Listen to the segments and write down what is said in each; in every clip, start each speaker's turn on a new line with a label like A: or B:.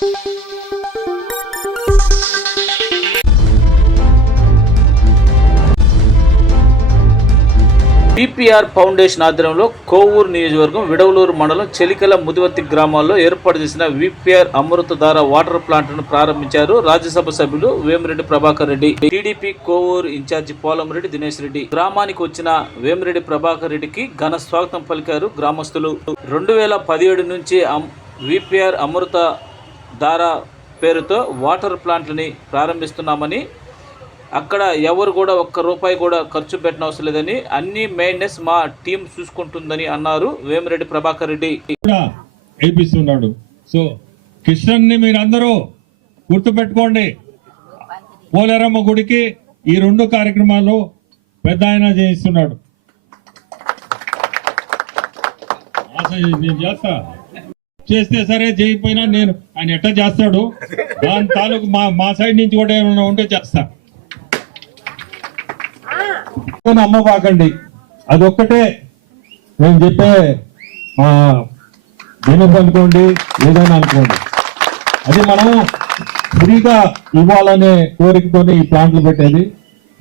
A: PPR foundation ఆధ్వర్యంలో కోవూరు నియోజకవర్గం విడవలూరు మండలం చెలికల ముదివత్తి గ్రామాల్లో ఏర్పాటు చేసిన విపిఆర్ అమృతధార వాటర్ ప్లాంట్ను ప్రారంభించారు రాజ్యసభ సభ్యులు వేమిరెడ్డి ప్రభాకర్ రెడ్డి టీడీపీ కోవూరు ఇన్ఛార్జి పోలంరెడ్డి దినేష్ రెడ్డి. గ్రామానికి వచ్చిన వేమిరెడ్డి ప్రభాకర్ రెడ్డికి ఘన స్వాగతం పలికారు గ్రామస్తులు. రెండు వేల పదిహేడు నుంచి విపిఆర్ అమృత ధార పేరుతో వాటర్ ప్లాంట్లని ప్రారంభిస్తున్నామని అక్కడ ఎవరు కూడా ఒక్క రూపాయి కూడా ఖర్చు పెట్టిన అవసరం లేదని అన్ని మెయింటెనెన్స్ మా టీం చూసుకుంటుందని అన్నారు వేమిరెడ్డి ప్రభాకర్ రెడ్డి.
B: ఏపిస్తున్నాడు సో కిషన్ మీరందరూ గుర్తుపెట్టుకోండి. పోలేరమ్మ గుడికి ఈ రెండు కార్యక్రమాలు పెద్ద ఆయన చేయిస్తున్నాడు నేను చేస్తా. చేస్తే సరే చేయకపోయినా నేను ఆయన ఎట్ట చేస్తాడు? దాని తాలూకు మా మా సైడ్ నుంచి కూడా ఏమైనా ఉంటే చేస్తా. నమ్మబాకండి అదొక్కటే. నేను చెప్పే ఆ, వినపు అనుకోండి ఏదైనా అనుకోండి. అది మనం ఫ్రీగా ఇవ్వాలనే కోరికతోనే ఈ ప్లాంట్లు పెట్టేది.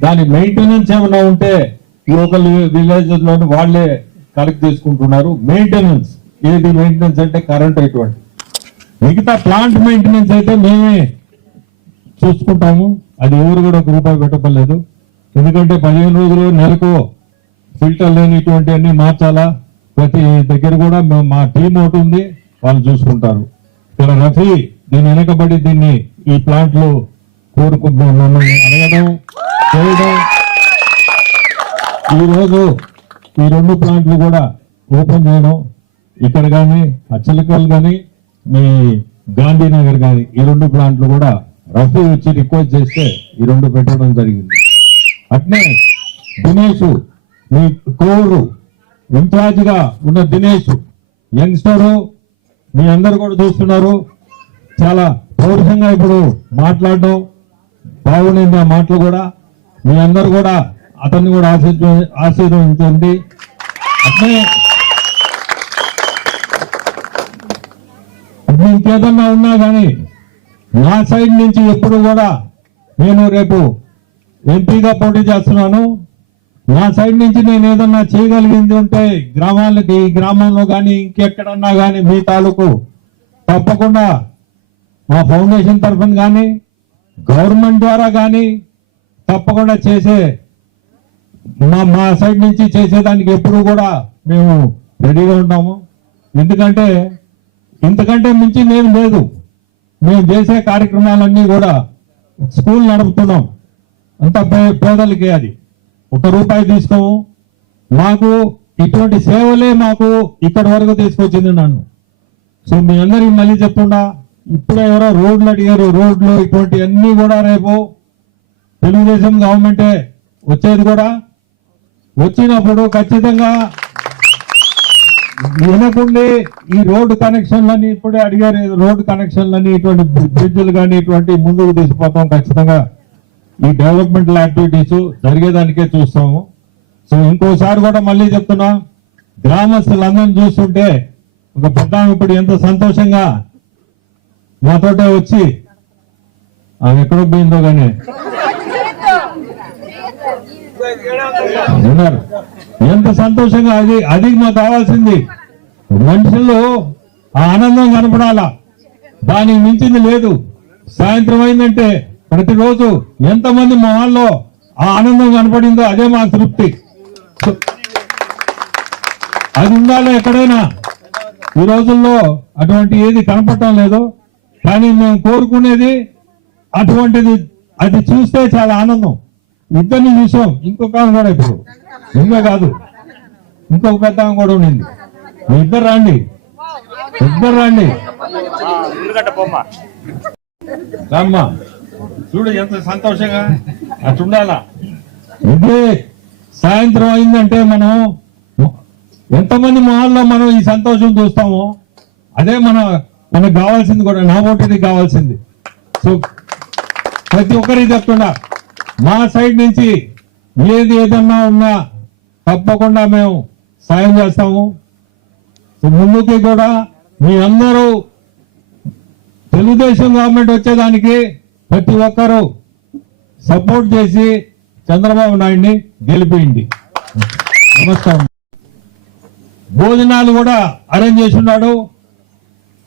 B: దాని మెయింటెనెన్స్ ఏమైనా ఉంటే లోకల్ విలేజెస్ వాళ్ళే కలెక్ట్ చేసుకుంటున్నారు. మెయింటెనెన్స్ ఏది మెయింటెనెన్స్ అంటే కరెంట్ ఎటువంటి మిగతా ప్లాంట్ మెయింటెనెన్స్ అయితే మేమే చూసుకుంటాము. అది ఎవరు కూడా ఒక రూపాయి పెట్టపలేదు ఎందుకంటే పదిహేను రోజులు నెలకు ఫిల్టర్ లేనిటువంటి అన్ని మార్చాలా? ప్రతి దగ్గర కూడా మా- టీం ఒకటి ఉంది వాళ్ళు చూసుకుంటారు. ఇక్కడ రఫీ దీని వెనకబడి దీన్ని ఈ ప్లాంట్లు కోరుకుంటున్నాం. మమ్మల్ని అడగడం చేయడం. ఈ రోజు ఈ రెండు ప్లాంట్లు కూడా ఓపెన్ చేయడం. ఇక్కడ కానీ అచ్చలకల్ కానీ మీ గాంధీనగర్ కానీ ఈ రెండు ప్లాంట్లు కూడా రఫీ వచ్చి రిక్వెస్ట్ చేస్తే ఈ రెండు పెట్టడం జరిగింది. అట్నే దినేష్ మీ కోరు ఇన్ఛార్జ్గా ఉన్న దినేష్ యంగ్స్టరు మీ అందరు కూడా చూస్తున్నారు. చాలా పౌరుషంగా ఇప్పుడు మాట్లాడడం బాగుండింది ఆ మాటలు కూడా. మీ అందరు కూడా అతన్ని కూడా ఆశీర్వ ఆశీర్వదించండి. అట్నే అట్నే ఇంకేదన్నా ఉన్నా కానీ నా సైడ్ నుంచి ఎప్పుడు కూడా నేను రేపు ఎంపీగా పోటీ చేస్తున్నాను. నా సైడ్ నుంచి నేను ఏదన్నా చేయగలిగింది ఉంటే గ్రామాలకి ఈ గ్రామంలో కానీ ఇంకెక్కడన్నా కానీ మీ తాలూకు తప్పకుండా మా ఫౌండేషన్ తరఫున కానీ గవర్నమెంట్ ద్వారా కానీ తప్పకుండా చేసే మా మా సైడ్ నుంచి చేసేదానికి ఎప్పుడు కూడా మేము రెడీగా ఉంటాము. ఎందుకంటే ఇంతకంటే మించి మేము లేదు. మేము చేసే కార్యక్రమాలన్నీ కూడా స్కూల్ నడుపుతున్నాం. అంత పేదలకి అది. ఒక రూపాయి తీసుకోము. మాకు ఇటువంటి సేవలే మాకు ఇక్కడి వరకు తీసుకొచ్చింది నన్ను. సో మీ అందరికి మళ్ళీ చెప్పకుండా ఇప్పుడు ఎవరో రోడ్లు అడిగారు. రోడ్లు ఇటువంటి అన్నీ కూడా రేపు తెలుగుదేశం గవర్నమెంటే వచ్చేది కూడా. వచ్చినప్పుడు ఖచ్చితంగా వినకుండి ఈ రోడ్డు కనెక్షన్లని ఇప్పుడే అడిగారు. రోడ్డు కనెక్షన్లని ఇటువంటి బ్రిడ్జ్లు కానీ ఇటువంటి ముందుకు తీసుకుపోతాం ఖచ్చితంగా. ఈ డెవలప్మెంటల్ యాక్టివిటీస్ జరిగేదానికే చూస్తాము. సో ఇంకోసారి కూడా మళ్ళీ చెప్తున్నా గ్రామస్తులందరినీ చూస్తుంటే ఒక పెద్ద ఇప్పుడు ఎంత సంతోషంగా మాతోటే వచ్చి ఆమె ఎక్కడో పోయిందో కానీ ఉన్నారు ఎంత సంతోషంగా అది అది మాకు కావాల్సింది. మనుషుల్లో ఆ ఆనందం కనపడాలా? దానికి మించింది లేదు. సాయంత్రం అయిందంటే ప్రతిరోజు ఎంతమంది మా ఆ ఆనందం కనపడిందో అదే మా తృప్తి. అది ఉండాలి ఎక్కడైనా? ఈ రోజుల్లో అటువంటి ఏది కనపడటం లేదు. కానీ మేము కోరుకునేది అటువంటిది అది చూస్తే చాలా ఆనందం. ఇద్దరిని చూసాం. ఇంకొక ఆమె కూడా ఇప్పుడు. ఇంకా కాదు. ఇంకొక పెద్ద ఆమె కూడా ఉండింది. మీ ఇద్దరు రండి. ఇద్దరు రండి. రామ్మా. చూడు ఎంత సంతోషంగా. అట్లుండాలా ఇదే సాయంత్రం అయిందంటే మనం ఎంతమంది మొహాల్లో మనం ఈ సంతోషం చూస్తామో అదే మన మనకు కావాల్సింది కూడా నా ఓటుది కావాల్సింది. సో ప్రతి ఒక్కరికి చెప్తుండా మా సైడ్ నుంచి ఏది ఏదన్నా ఉన్నా తప్పకుండా మేము సాయం చేస్తాము. సో ముందుకి కూడా మీ అందరూ తెలుగుదేశం గవర్నమెంట్ వచ్చేదానికి ప్రతి ఒక్కరూ సపోర్ట్ చేసి చంద్రబాబు నాయుడిని గెలిపిండి నమస్కారం. భోజనాలు కూడా అరేంజ్ చేసి ఉన్నాడు.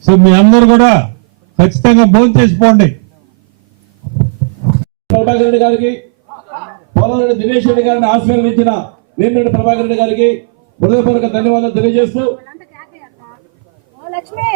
B: సో మీ అందరు కూడా ఖచ్చితంగా భోజనం చేసిపోండి
C: ప్రభాకర్ రెడ్డి గారికి పోలరెడ్డి దినేష్ రెడ్డి గారిని ఆశీర్వదించిన నేమిరెడ్డి ప్రభాకర్ రెడ్డి గారికి హృదయపూర్వక ధన్యవాదాలు తెలియజేస్తూ
D: ఓ లక్ష్మి!